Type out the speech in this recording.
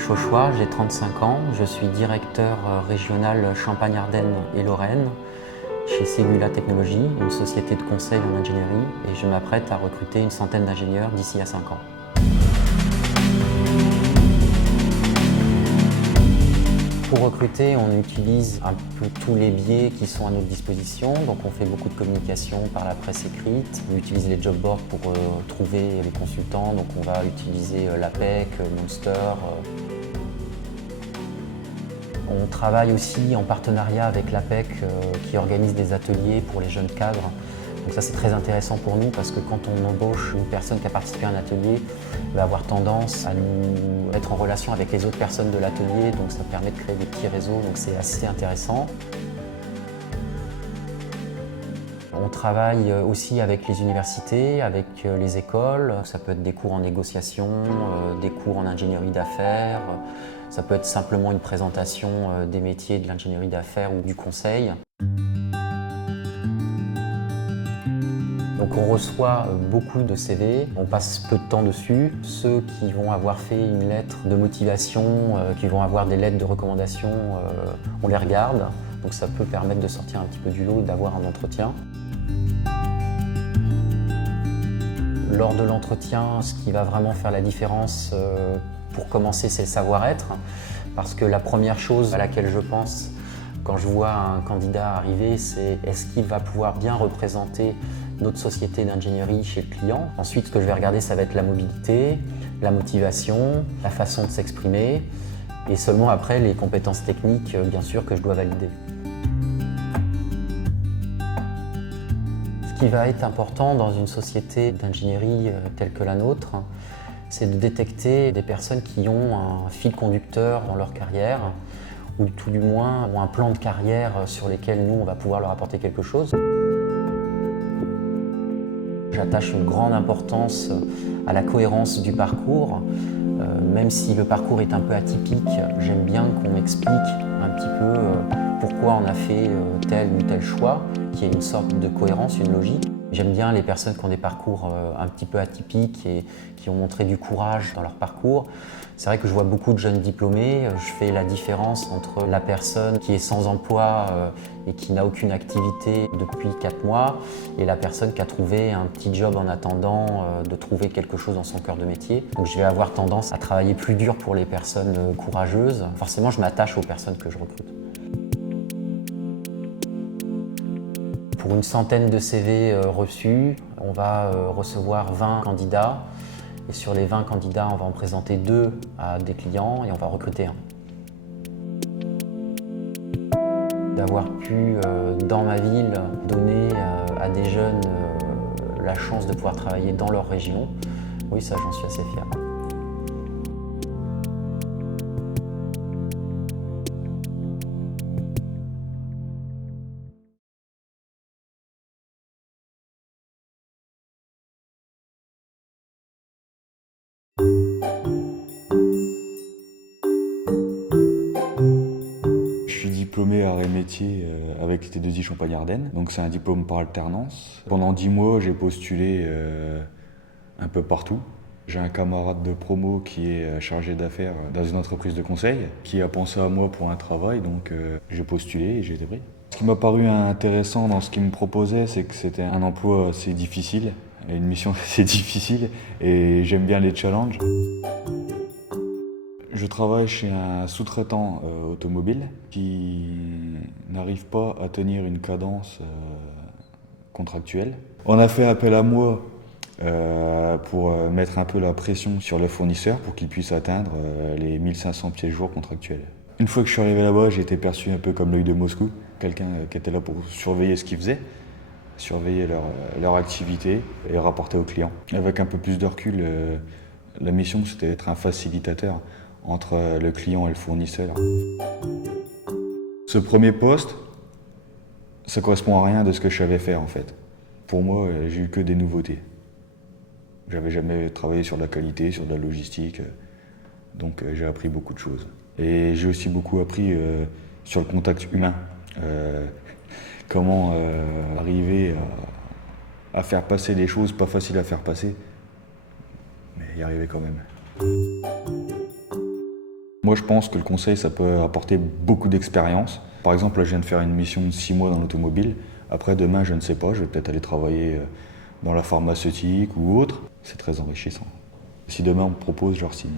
Chauchois, j'ai 35 ans, je suis directeur régional Champagne-Ardenne et Lorraine chez Cellula Technologies, une société de conseil en ingénierie, et je m'apprête à recruter une centaine d'ingénieurs d'ici à 5 ans. Pour recruter, on utilise un peu tous les biais qui sont à notre disposition. Donc on fait beaucoup de communication par la presse écrite. On utilise les job boards pour trouver les consultants. Donc on va utiliser l'APEC, Monster. On travaille aussi en partenariat avec l'APEC qui organise des ateliers pour les jeunes cadres. Donc ça c'est très intéressant pour nous parce que quand on embauche une personne qui a participé à un atelier, elle va avoir tendance à nous mettre en relation avec les autres personnes de l'atelier, donc ça permet de créer des petits réseaux, donc c'est assez intéressant. On travaille aussi avec les universités, avec les écoles, ça peut être des cours en négociation, des cours en ingénierie d'affaires, ça peut être simplement une présentation des métiers de l'ingénierie d'affaires ou du conseil. Donc on reçoit beaucoup de CV, on passe peu de temps dessus. Ceux qui vont avoir fait une lettre de motivation, qui vont avoir des lettres de recommandation, on les regarde. Donc ça peut permettre de sortir un petit peu du lot et d'avoir un entretien. Lors de l'entretien, ce qui va vraiment faire la différence pour commencer, c'est le savoir-être. Parce que la première chose à laquelle je pense quand je vois un candidat arriver, c'est est-ce qu'il va pouvoir bien représenter notre société d'ingénierie chez le client. Ensuite, ce que je vais regarder, ça va être la mobilité, la motivation, la façon de s'exprimer et seulement après les compétences techniques, bien sûr, que je dois valider. Ce qui va être important dans une société d'ingénierie telle que la nôtre, c'est de détecter des personnes qui ont un fil conducteur dans leur carrière ou tout du moins ont un plan de carrière sur lesquels nous, on va pouvoir leur apporter quelque chose. J'attache une grande importance à la cohérence du parcours. Même si le parcours est un peu atypique, j'aime bien qu'on m'explique un petit peu pourquoi on a fait tel ou tel choix, qu'il y ait une sorte de cohérence, une logique. J'aime bien les personnes qui ont des parcours un petit peu atypiques et qui ont montré du courage dans leur parcours. C'est vrai que je vois beaucoup de jeunes diplômés, je fais la différence entre la personne qui est sans emploi et qui n'a aucune activité depuis 4 mois et la personne qui a trouvé un petit job en attendant de trouver quelque chose dans son cœur de métier. Donc je vais avoir tendance à travailler plus dur pour les personnes courageuses. Forcément, je m'attache aux personnes que je recrute. Pour une centaine de CV reçus, on va recevoir 20 candidats. Et sur les 20 candidats, on va en présenter 2 à des clients et on va recruter un. D'avoir pu, dans ma ville, donner à des jeunes la chance de pouvoir travailler dans leur région, oui, ça, j'en suis assez fier. Je suis diplômé arts et métiers avec T2I Champagne-Ardenne, donc c'est un diplôme par alternance. Pendant 10 mois, j'ai postulé un peu partout. J'ai un camarade de promo qui est chargé d'affaires dans une entreprise de conseil, qui a pensé à moi pour un travail, donc j'ai postulé et j'ai été pris. Ce qui m'a paru intéressant dans ce qu'il me proposait, c'est que c'était un emploi assez difficile, une mission assez difficile, et j'aime bien les challenges. Je travaille chez un sous-traitant automobile qui n'arrive pas à tenir une cadence contractuelle. On a fait appel à moi pour mettre un peu la pression sur le fournisseur pour qu'il puisse atteindre les 1500 pièces jour contractuels. Une fois que je suis arrivé là-bas, j'ai été perçu un peu comme l'œil de Moscou, quelqu'un qui était là pour surveiller ce qu'ils faisaient, surveiller leur activité et rapporter aux clients. Avec un peu plus de recul, la mission c'était d'être un facilitateur entre le client et le fournisseur. Ce premier poste, ça correspond à rien de ce que je savais faire en fait. Pour moi, j'ai eu que des nouveautés. J'avais jamais travaillé sur la qualité, sur de la logistique, donc j'ai appris beaucoup de choses. Et j'ai aussi beaucoup appris sur le contact humain. Comment arriver à faire passer des choses pas faciles à faire passer, mais y arriver quand même. Moi, je pense que le conseil, ça peut apporter beaucoup d'expérience. Par exemple, là, je viens de faire une mission de 6 mois dans l'automobile. Après, demain, je ne sais pas, je vais peut-être aller travailler dans la pharmaceutique ou autre. C'est très enrichissant. Si demain on me propose, je leur signe.